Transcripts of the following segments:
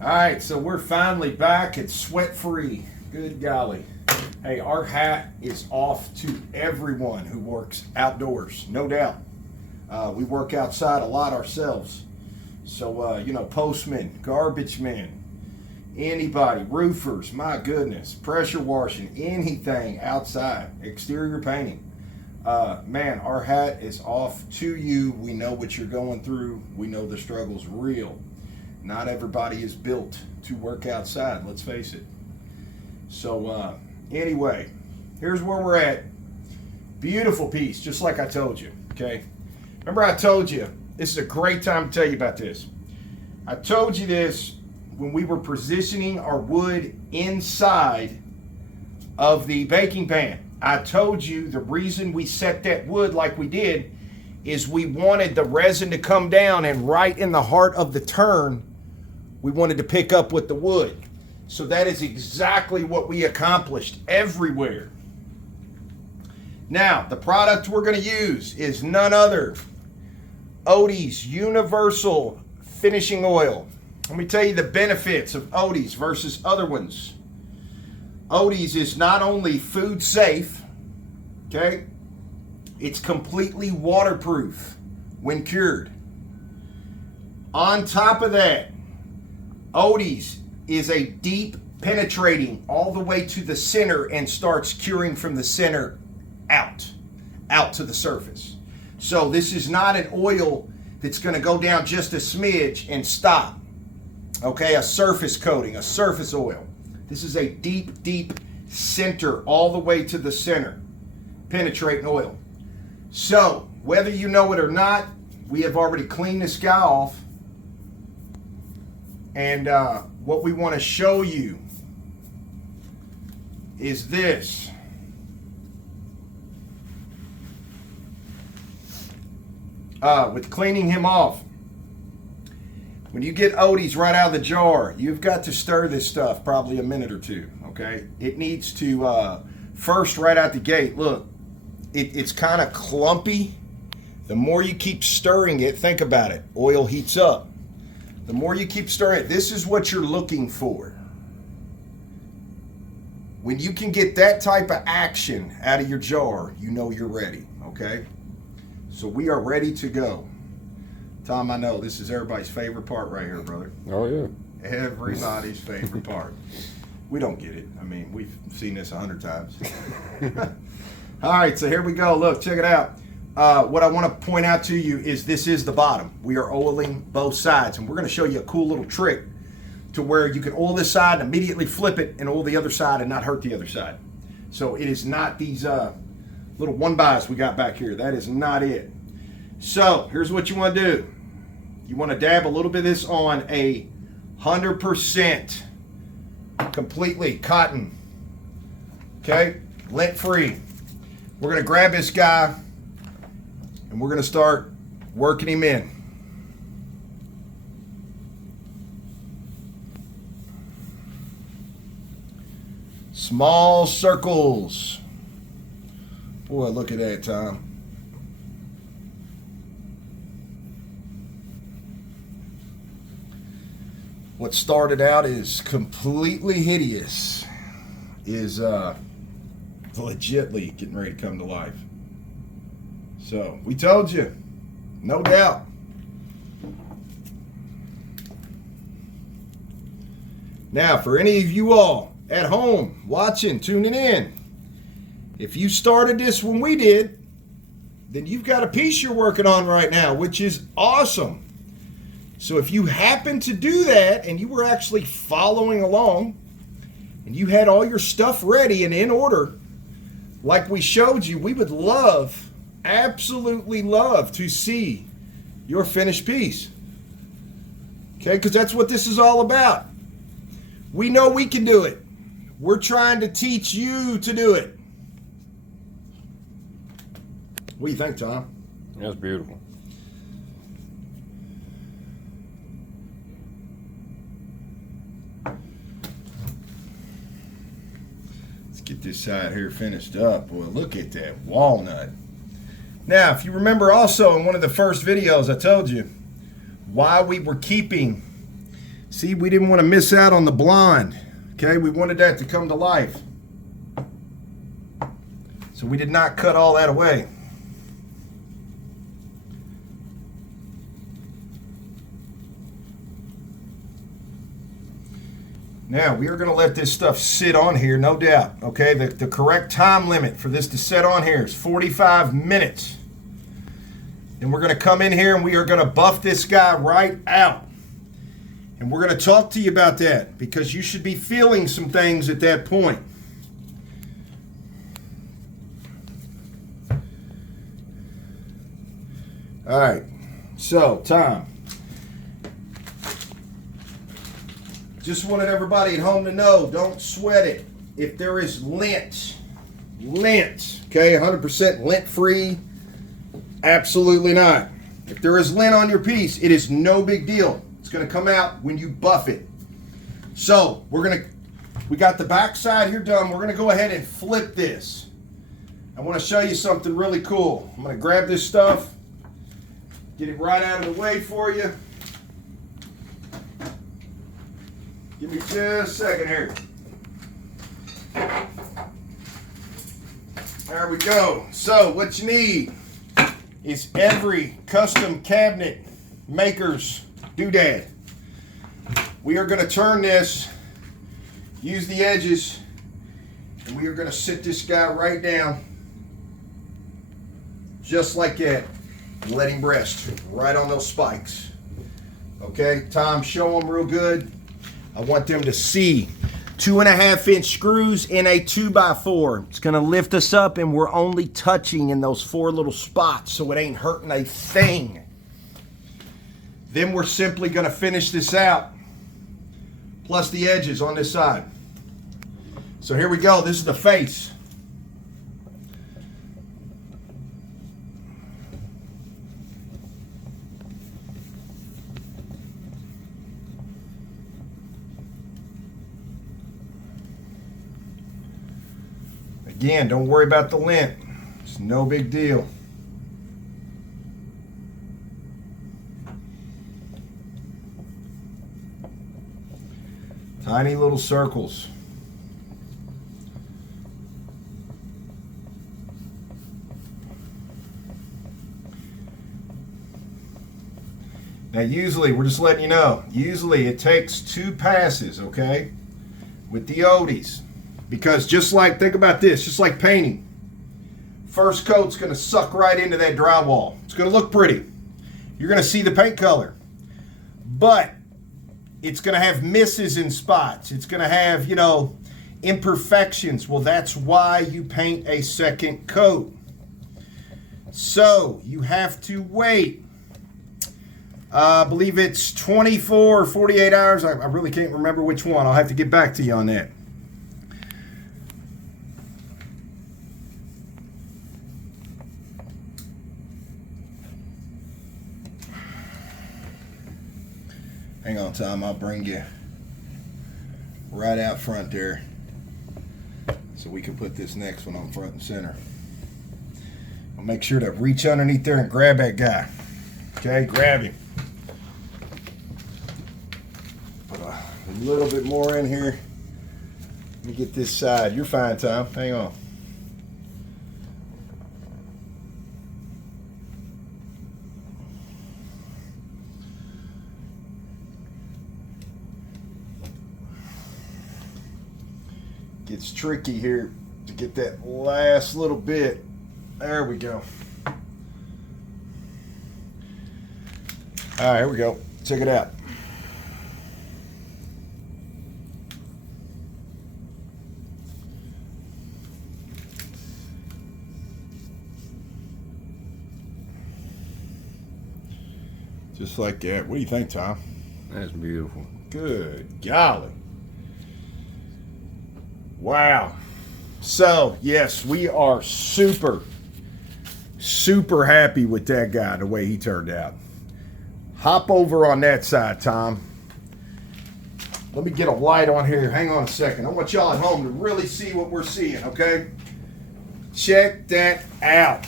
All right, so we're finally back. It's sweat-free. Good golly. Hey, our hat is off to everyone who works outdoors, no doubt. We work outside a lot ourselves. So, postmen, garbage men, anybody, roofers, my goodness, pressure washing, anything outside, exterior painting. Man, our hat is off to you. We know what you're going through. We know the struggle's real. Not everybody is built to work outside, let's face it. So anyway, here's where we're at. Beautiful piece, just like I told you, okay? Remember I told you, this is a great time to tell you about this. I told you this when we were positioning our wood inside of the baking pan. I told you the reason we set that wood like we did is we wanted the resin to come down, and right in the heart of the turn, we wanted to pick up with the wood. So that is exactly what we accomplished everywhere. Now, the product we're going to use is none other Odies Universal Finishing Oil. Let me tell you the benefits of Odies versus other ones. Odies is not only food safe, okay, it's completely waterproof when cured. On top of that, Odies is a deep penetrating all the way to the center and starts curing from the center out to the surface. So this is not an oil that's going to go down just a smidge and stop. Okay, a surface coating, a surface oil. This is a deep center all the way to the center penetrating oil. So whether you know it or not, we have already cleaned this guy off. And what we want to show you is this. With cleaning him off, when you get Odies right out of the jar, you've got to stir this stuff probably a minute or two, okay? It needs to, first right out the gate, look, it's kind of clumpy. The more you keep stirring it, think about it, oil heats up. The more you keep stirring it, this is what you're looking for. When you can get that type of action out of your jar, you know you're ready, okay? So we are ready to go. Tom, I know this is everybody's favorite part right here, brother. Oh, yeah. Everybody's favorite part. We don't get it. I mean, we've seen this 100 times. All right, so here we go. Look, check it out. What I want to point out to you is this is the bottom. We are oiling both sides, and we're going to show you a cool little trick to where you can oil this side and immediately flip it and oil the other side and not hurt the other side. So it is not these little one-bys we got back here. That is not it. So here's what you want to do. You want to dab a little bit of this on a 100% completely cotton, okay, lint-free. We're going to grab this guy and we're going to start working him in. Small circles. Boy, look at that, Tom. What started out as completely hideous is legitly getting ready to come to life. So, we told you, no doubt. Now, for any of you all at home, watching, tuning in, if you started this when we did, then you've got a piece you're working on right now, which is awesome. So if you happen to do that and you were actually following along and you had all your stuff ready and in order, like we showed you, we would love, absolutely love to see your finished piece. Okay, because that's what this is all about. We know we can do it. We're trying to teach you to do it. What do you think, Tom? That's beautiful. Let's get this side here finished up. Boy, look at that walnut. Now, if you remember also in one of the first videos, I told you why we were keeping See, we didn't want to miss out on the blonde. Okay, we wanted that to come to life. So we did not cut all that away. Now, we are going to let this stuff sit on here, no doubt. Okay, the correct time limit for this to sit on here is 45 minutes. Then we're going to come in here and we are going to buff this guy right out. And we're going to talk to you about that because you should be feeling some things at that point. All right, so Tom. Just wanted everybody at home to know, don't sweat it. If there is lint, okay, 100% lint-free, absolutely not. If there is lint on your piece, it is no big deal. It's gonna come out when you buff it. So, we got the back side here done. We're gonna go ahead and flip this. I wanna show you something really cool. I'm gonna grab this stuff, get it right out of the way for you. Give me just a second here. There we go. So what you need is every custom cabinet maker's doodad. We are going to turn this, use the edges, and we are going to sit this guy right down just like that. Let him rest right on those spikes. Okay, Tom, show them real good. I want them to see 2.5-inch screws in a 2x4. It's going to lift us up and we're only touching in those 4 little spots so it ain't hurting a thing. Then we're simply going to finish this out plus the edges on this side. So here we go. This is the face. Again, don't worry about the lint. It's no big deal. Tiny little circles. Now usually, we're just letting you know, usually it takes 2 passes, okay, with the Odies. Because just like, think about this, just like painting. First coat's going to suck right into that drywall. It's going to look pretty. You're going to see the paint color. But it's going to have misses in spots. It's going to have, you know, imperfections. Well, that's why you paint a second coat. So you have to wait. I believe it's 24 or 48 hours. I really can't remember which one. I'll have to get back to you on that. Hang on, Tom, I'll bring you right out front there so we can put this next one on front and center. I'll make sure to reach underneath there and grab that guy. Okay, grab him. Put a little bit more in here. Let me get this side. You're fine, Tom. Hang on. Gets tricky here to get that last little bit. There we go. All right, here we go. Check it out. Just like that. What do you think, Tom? That's beautiful. Good golly. Wow. So, yes, we are super happy with that guy, the way he turned out. Hop over on that side, Tom. Let me get a light on here. Hang on a second. I want y'all at home to really see what we're seeing, okay? Check that out.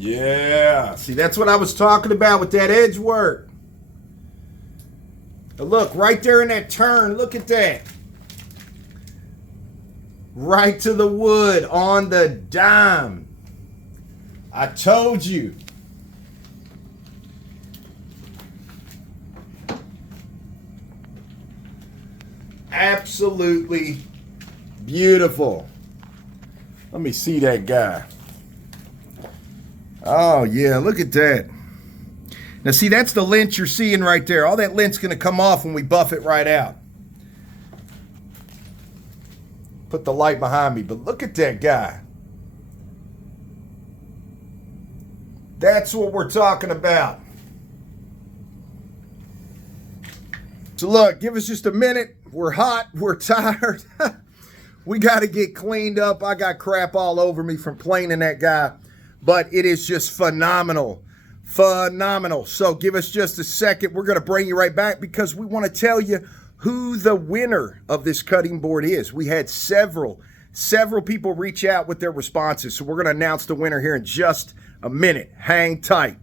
Yeah, see, that's what I was talking about with that edge work. But look, right there in that turn, look at that. Right to the wood on the dime. I told you. Absolutely beautiful. Let me see that guy. Oh, yeah, look at that. Now, see, that's the lint you're seeing right there. All that lint's going to come off when we buff it right out. Put the light behind me, but look at that guy. That's what we're talking about. So look, give us just a minute. We're hot. We're tired. We got to get cleaned up. I got crap all over me from planing that guy. But it is just phenomenal. Phenomenal. So give us just a second. We're going to bring you right back because we want to tell you who the winner of this cutting board is. We had several people reach out with their responses. So we're going to announce the winner here in just a minute. Hang tight.